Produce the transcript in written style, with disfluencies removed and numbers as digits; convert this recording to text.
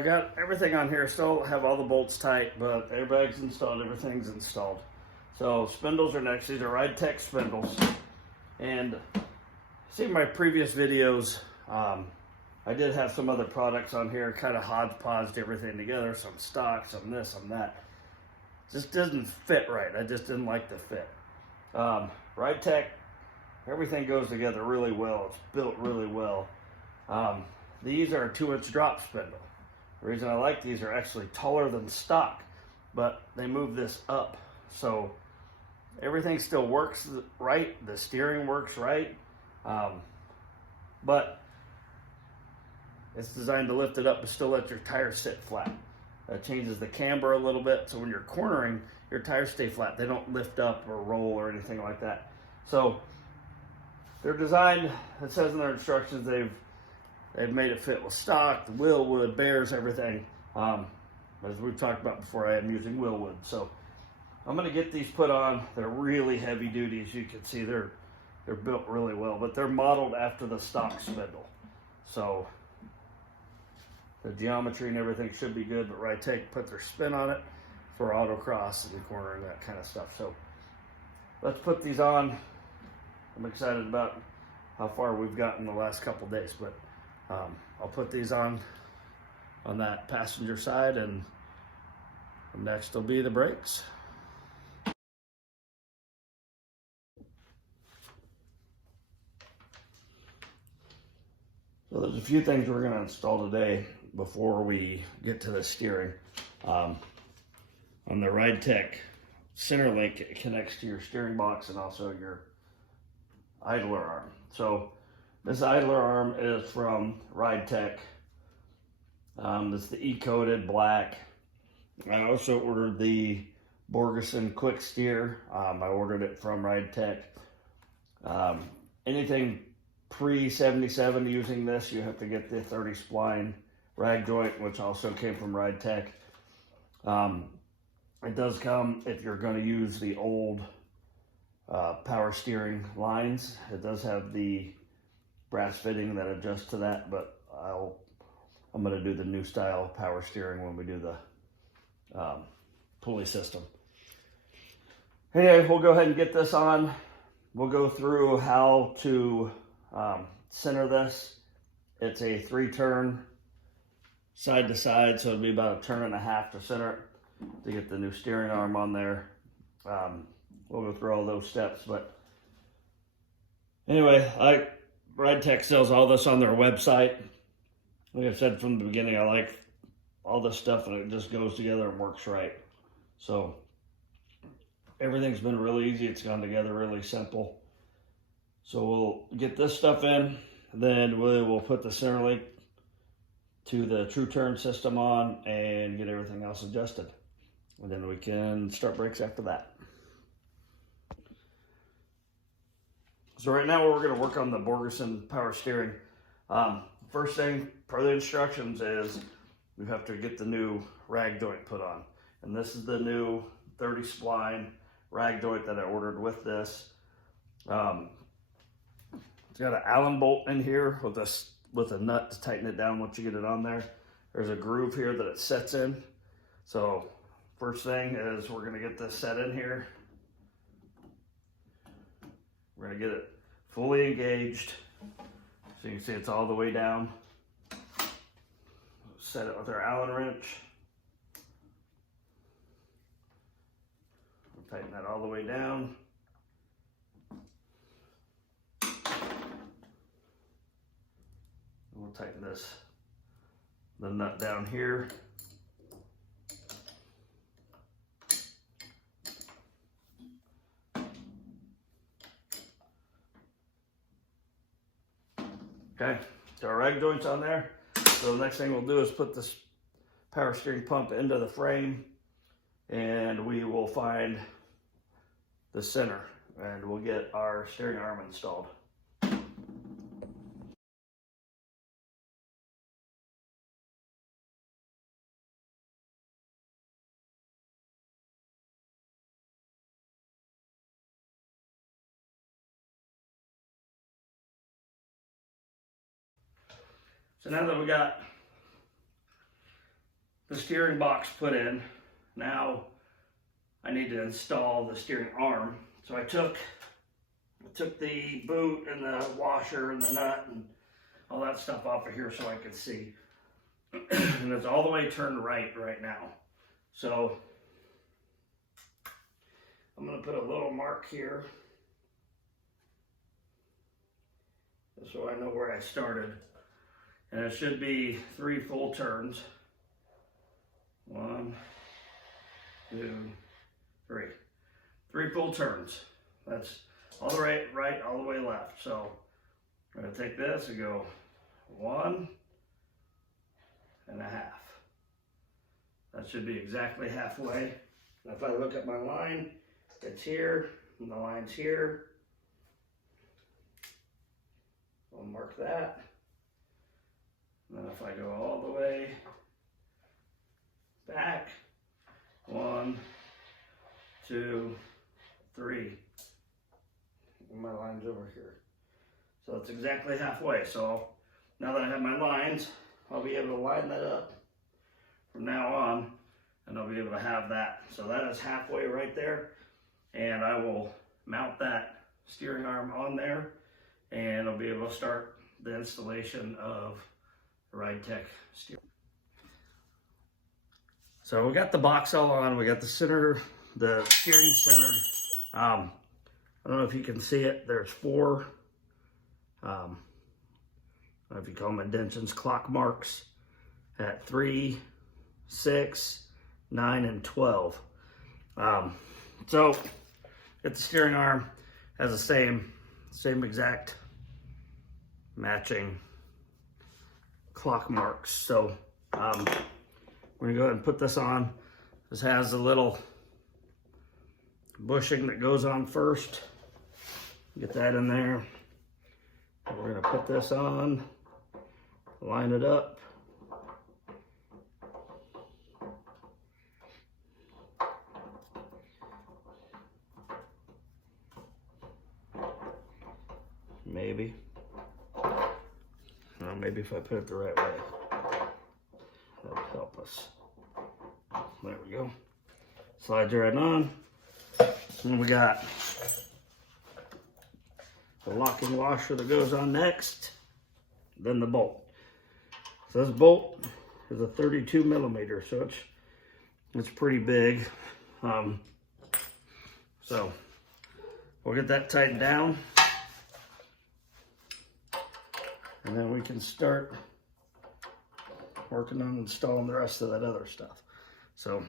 I got everything on here. Still have all the bolts tight, but airbag's installed, everything's installed. So spindles are next. These are Ridetech spindles. And see my previous videos, I did have some other products on here, kind of hodgepodged everything together, some stock, some this, some that. Just doesn't fit right. I just didn't like the fit. Ridetech, everything goes together really well. It's built really well. These are a 2-inch drop spindle. The reason I like these are actually taller than stock, but they move this up. So everything still works right. The steering works right. But it's designed to lift it up but still let your tires sit flat. That changes the camber a little bit, so when you're cornering, your tires stay flat. They don't lift up or roll or anything like that. So they're designed, it says in their instructions, they've made it fit with stock, the wheel wood, bears, everything. As we've talked about before, I am using wheel wood. So I'm gonna get these put on. They're really heavy duty, as you can see. They're built really well, but they're modeled after the stock spindle. So the geometry and everything should be good, but Ridetech put their spin on it for autocross and cornering, that kind of stuff. So let's put these on. I'm excited about how far we've gotten the last couple days, but I'll put these on that passenger side, and next will be the brakes. So there's a few things we're going to install today before we get to the steering. On the Ridetech center link, it connects to your steering box and also your idler arm. So this idler arm is from Ridetech. It's the E-coated black. I also ordered the Borgeson quick steer. I ordered it from Ridetech. Anything pre-77 using this, you have to get the 30 spline rag joint, which also came from Ridetech. It does come, if you're going to use the old power steering lines, it does have the brass fitting that adjusts to that, but I'm going to do the new style power steering when we do the pulley system. Anyway, we'll go ahead and get this on. We'll go through how to center this. It's a 3-turn side to side, so it'll be about a turn and a half to center it to get the new steering arm on there. We'll go through all those steps, but anyway, Ridetech sells all this on their website. Like I said from the beginning, I like all this stuff and it just goes together and works right. So everything's been really easy. It's gone together really simple. So we'll get this stuff in, then we'll put the center link to the true turn system on and get everything else adjusted. And then we can start brakes after that. So right now we're going to work on the Borgeson power steering. First thing per the instructions is we have to get the new rag joint put on. And this is the new 30 spline rag joint that I ordered with this. It's got an Allen bolt in here with a nut to tighten it down once you get it on there. There's a groove here that it sets in. So first thing is we're going to get this set in here. We're going to get it fully engaged. So you can see it's all the way down. Set it with our Allen wrench. We'll tighten that all the way down. We'll tighten the nut down here. Okay, so our rag joint's on there. So the next thing we'll do is put this power steering pump into the frame, and we will find the center, and we'll get our steering arm installed. So now that we got the steering box put in. Now I need to install the steering arm. So I took the boot and the washer and the nut and all that stuff off of here so I could see. And it's all the way turned right now. So I'm going to put a little mark here so I know where I started. And it should be 3 full turns. 1, 2, 3. 3 full turns. That's all the way right, all the way left. So I'm going to take this and go 1.5. That should be exactly halfway. And if I look at my line, it's here, and the line's here. I'll mark that. And then if I go all the way back, 1, 2, 3. And my line's over here. So it's exactly halfway. So now that I have my lines, I'll be able to line that up from now on, and I'll be able to have that. So that is halfway right there. And I will mount that steering arm on there, and I'll be able to start the installation of the Ridetech steering. So we got the box all on, we got the steering centered. I don't know if you can see it, there's 4, I don't know if you call them indentions, clock marks at 3, 6, 9, and 12. So get the steering arm, has the same exact matching clock marks. So we're gonna go ahead and put this on. This has a little bushing that goes on first. Get that in there. And we're gonna put this on, line it up. Maybe. Well, maybe if I put it the right way, that'll help us. There we go. Slides right on. And we got the locking washer that goes on next, then the bolt. So this bolt is a 32 millimeter, so it's pretty big. So we'll get that tightened down, and then we can start working on installing the rest of that other stuff. So